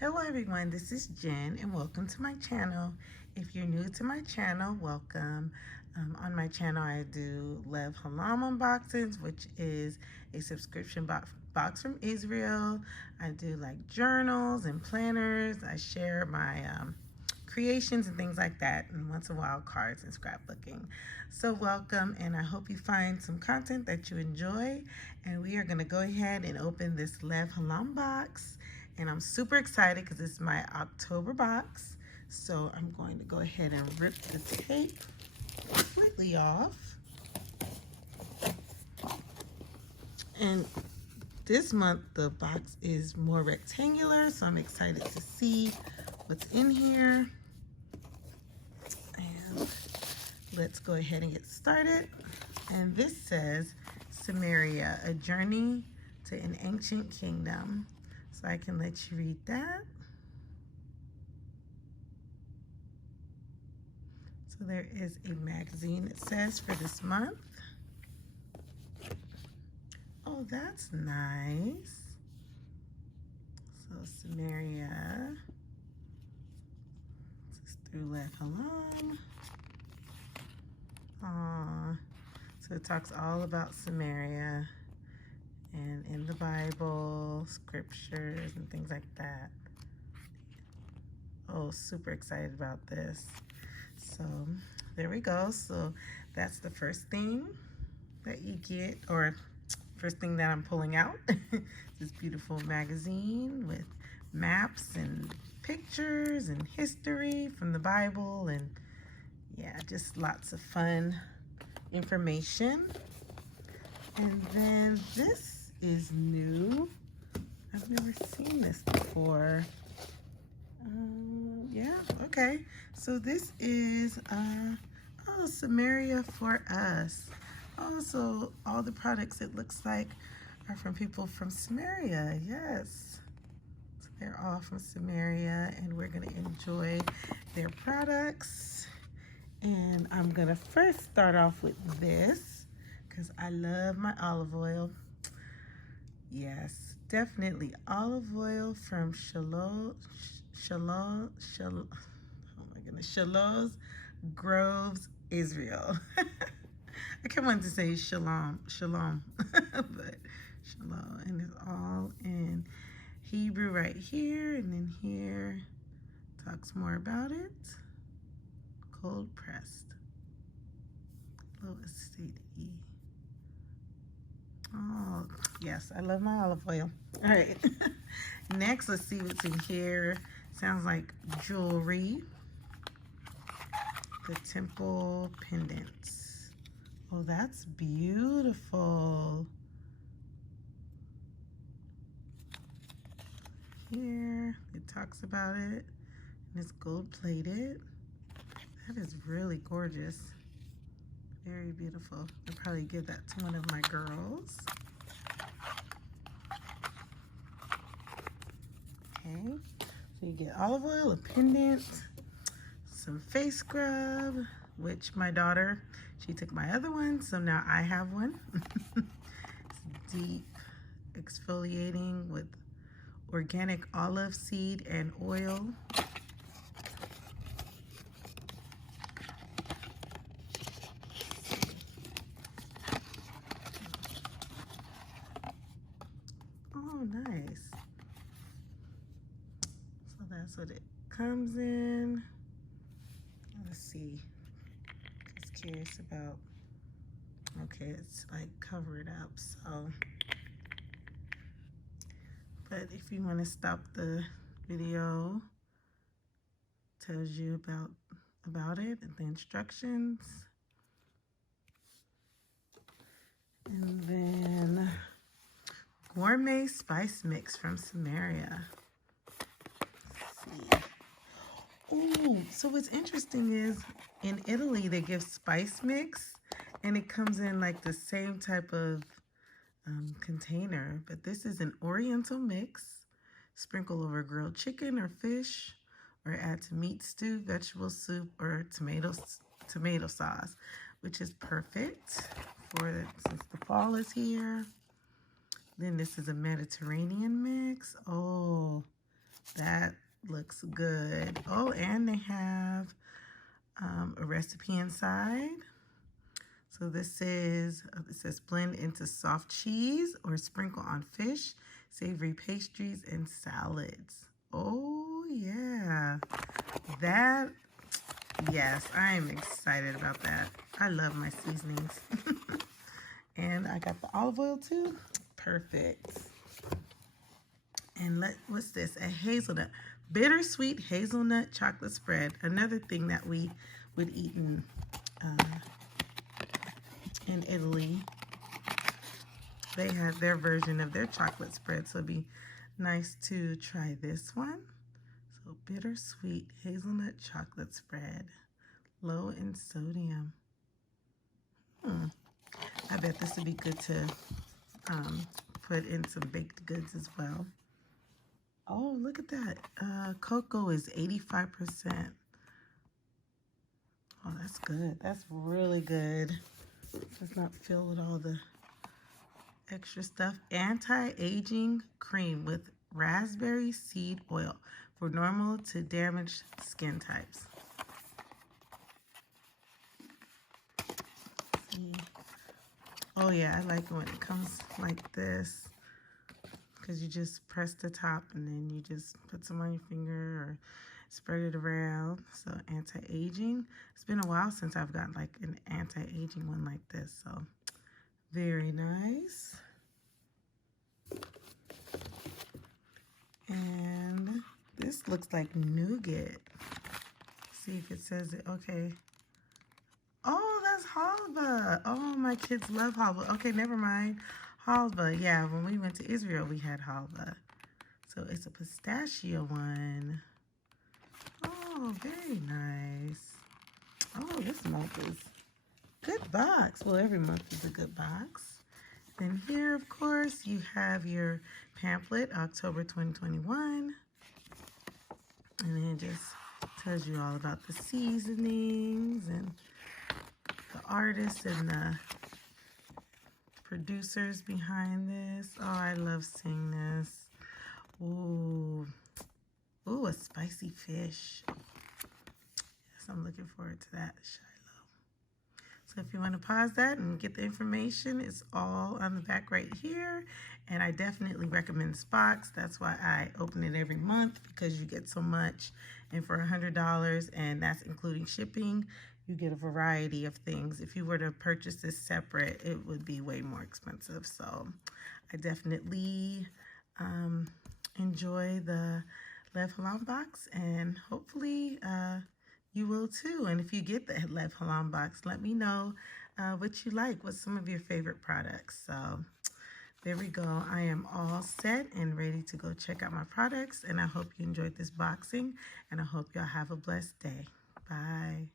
Hello everyone, this is Jen and welcome to my channel. If you're new to my channel, welcome. On my channel I do Lev-Haolam unboxings, which is a subscription box from Israel. I do like journals and planners. I share my creations and things like that, and once in a while cards and scrapbooking. So welcome, and I hope you find some content that you enjoy. And we are going to go ahead and open this Lev-Haolam box. And I'm super excited because it's my October box. So I'm going to go ahead and rip the tape completely off. And this month the box is more rectangular, so I'm excited to see what's in here. And let's go ahead and get started. And this says Samaria, a journey to an ancient kingdom. So I can let you read that. So there is a magazine, it says, for this month. Oh, that's nice. So Samaria, this is through Lev-Haolam. So it talks all about Samaria and in the Bible, scriptures and things like that. Oh, super excited about this. So there we go. So that's the first thing that you get, or first thing that I'm pulling out. This beautiful magazine with maps and pictures and history from the Bible, and yeah, just lots of fun information. And then this is new. I've never seen this before. Yeah, okay. So this is oh, Samaria for us. Oh, so all the products, it looks like, are from people from Samaria. Yes. So they're all from Samaria, and we're gonna enjoy their products. And I'm gonna first start off with this because I love my olive oil. Yes, definitely olive oil from oh my goodness, Shiloh's Groves, Israel. I kept wanting to say shalom, but shalom, and it's all in Hebrew right here, and then here talks more about it. Cold pressed, low acidity. Oh, yes, I love my olive oil. All right, next, let's see what's in here. Sounds like jewelry. The temple pendants. Oh, that's beautiful. Here, it talks about it, and it's gold plated. That is really gorgeous. Very beautiful. I'll probably give that to one of my girls. Okay, so you get olive oil, a pendant, some face scrub, which my daughter, she took my other one, so now I have one. It's deep exfoliating with organic olive seed and oil. Oh, nice. So that's what it comes in. Let's see. Just curious about, okay, it's like covered up, so. But if you want to stop the video, tells you about it and the instructions. And then Gourmet Spice Mix from Samaria. Let's see. Oh, so what's interesting is in Italy they give spice mix, and it comes in like the same type of container, but this is an oriental mix. Sprinkle over grilled chicken or fish, or add to meat stew, vegetable soup, or tomato sauce, which is perfect for since the fall is here. Then this is a Mediterranean mix. Oh, That looks good. Oh, and they have a recipe inside. So this is, it says blend into soft cheese or sprinkle on fish, savory pastries, and salads. Oh, yeah. That, yes, I am excited about that. I love my seasonings. And I got the olive oil too. Perfect. And what's this? A hazelnut. Bittersweet hazelnut chocolate spread. Another thing that we would eat in Italy. They have their version of their chocolate spread, so it'd be nice to try this one. So bittersweet hazelnut chocolate spread, low in sodium. I bet this would be good to put in some baked goods as well. Oh, look at that. Cocoa is 85%. Oh, that's good. That's really good. Does not fill with all the extra stuff. Anti-aging cream with raspberry seed oil for normal to damaged skin types. See? Oh yeah, I like it when it comes like this, because you just press the top and then you just put some on your finger or spread it around. So anti-aging. It's been a while since I've got like an anti-aging one like this, so very nice. And this looks like nougat. See if it says it. Okay. Oh, that's halva. Oh, my kids love halva. Okay, never mind. Halva. Yeah, when we went to Israel, we had halva. So it's a pistachio one. Oh, very nice. Oh, this month is good box. Well, every month is a good box. Then here, of course, you have your pamphlet, October 2021. And then it just tells you all about the seasonings and the artists and the producers behind this. Oh, I love seeing this. Ooh. Ooh, a spicy fish. Yes, I'm looking forward to that, Shiloh. So if you want to pause that and get the information, it's all on the back right here. And I definitely recommend this box. That's why I open it every month, because you get so much. And for $100, and that's including shipping, you get a variety of things. If you were to purchase this separate, it would be way more expensive. So I definitely enjoy the Lev-Haolam box, and hopefully you will too. And if you get the Lev-Haolam box, let me know what you like. What's some of your favorite products? So there we go. I am all set and ready to go check out my products. And I hope you enjoyed this boxing. And I hope y'all have a blessed day. Bye.